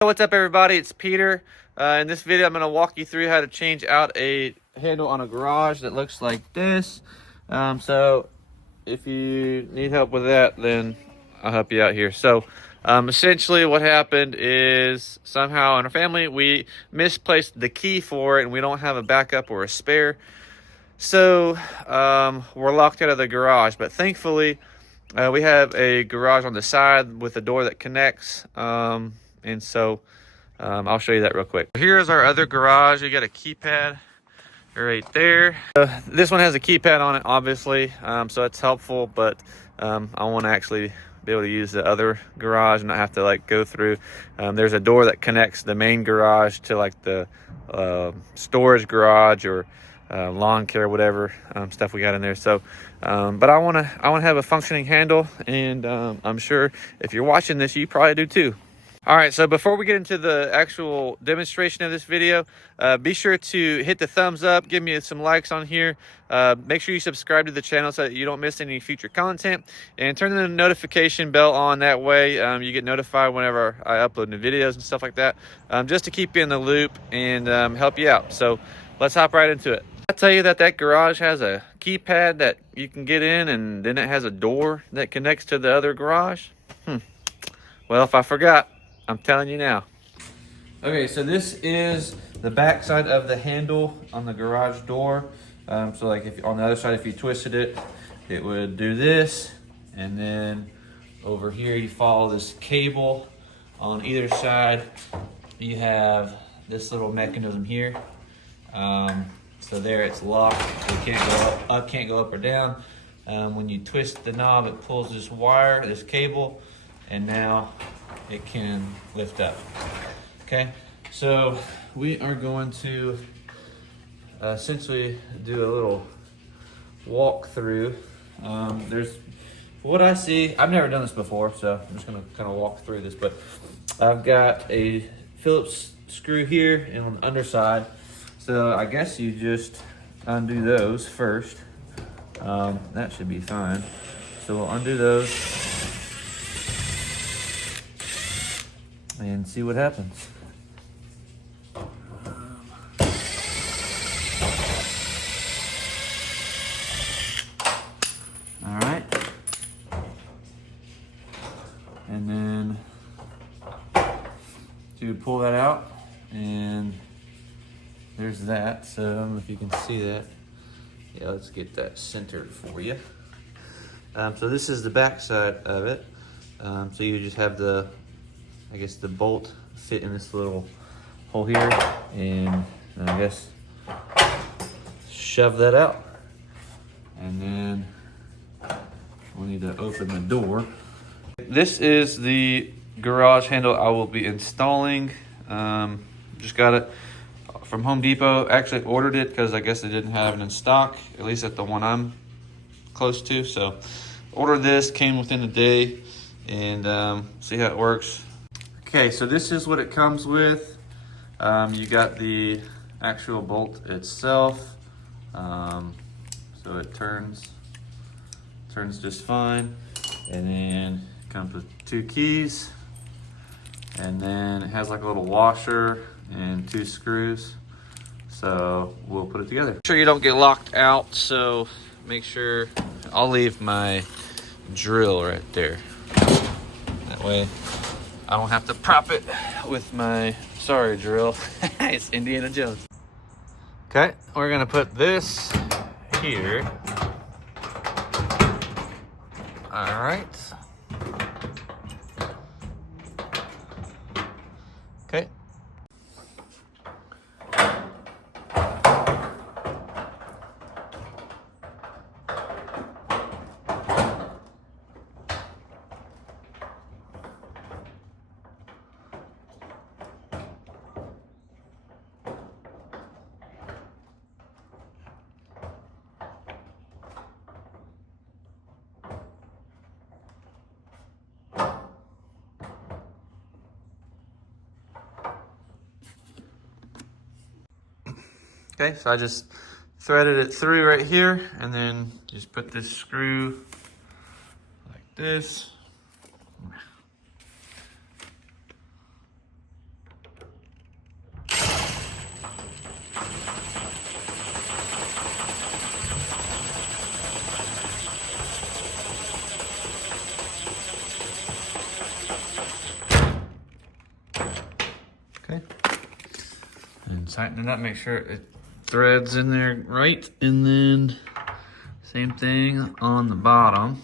What's up, everybody? It's Peter. In this video I'm going to walk you through how to change out a handle on a garage that looks like this. So if you need help with that, then I'll help you out here. So essentially what happened is somehow in our family we misplaced the key for it and we don't have a backup or a spare. So we're locked out of the garage, but thankfully we have a garage on the side with a door that connects, and so I'll show you that real quick. Here's our other garage. You got a keypad right there. This one has a keypad on it, obviously, so it's helpful, but I want to actually be able to use the other garage and not have to like go through. There's a door that connects the main garage to like the storage garage or lawn care, whatever stuff we got in there. So but I want to have a functioning handle, and I'm sure if you're watching this you probably do too. All right, so before we get into the actual demonstration of this video, be sure to hit the thumbs up, give me some likes on here, make sure you subscribe to the channel so that you don't miss any future content, and turn the notification bell on. That way you get notified whenever I upload new videos and stuff like that, just to keep you in the loop and help you out. So let's hop right into it. I tell you that garage has a keypad that you can get in, and then it has a door that connects to the other garage. Well, if I forgot, I'm telling you now. Okay, so this is the back side of the handle on the garage door. So like if on the other side, if you twisted it, it would do this. And then over here, you follow this cable. On either side, you have this little mechanism here. So there it's locked. It can't go up, can't go up or down. When you twist the knob, it pulls this wire, this cable, and now it can lift up. Okay, so we are going to essentially do a little walk through. There's what I see. I've never done this before, so I'm just gonna kind of walk through this. But I've got a Phillips screw here and on the underside. So I guess you just undo those first. That should be fine. So we'll undo those and see what happens. All right. And then you would pull that out, and there's that. So I don't know if you can see that. Yeah, let's get that centered for you. So this is the back side of it. So you just have the, I guess the bolt fit in this little hole here, and I guess shove that out. And then we need to open the door. This is the garage handle I will be installing. Just got it from Home Depot. Actually ordered it because I guess they didn't have it in stock, at least at the one I'm close to. So ordered this, came within a day, and see how it works. Okay, so this is what it comes with. You got the actual bolt itself. So it turns just fine. And then it comes with 2 keys. And then it has like a little washer and 2 screws. So we'll put it together. Make sure you don't get locked out, so make sure, I'll leave my drill right there. That way I don't have to prop it with my, sorry, drill. It's Indiana Jones. Okay, we're gonna put this here. All right. Okay. Okay, so I just threaded it through right here, and then just put this screw like this. Okay. And tighten it up, make sure it threads in there right. And then same thing on the bottom.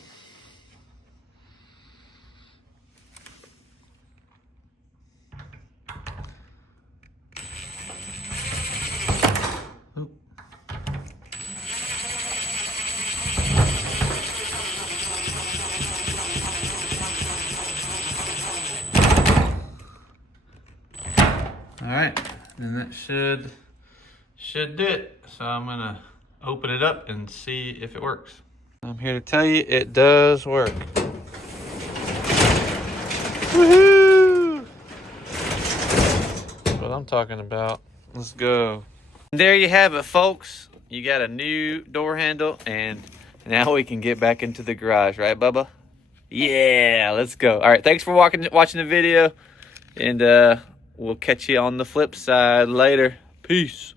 Oop. All right, and that should do it. So I'm gonna open it up and see if it works. I'm here to tell you it does work. Woohoo! That's what I'm talking about. Let's go. And there you have it, folks. You got a new door handle, and now we can get back into the garage, right, Bubba? Yeah, let's go. All right, thanks for watching the video, and we'll catch you on the flip side later. Peace.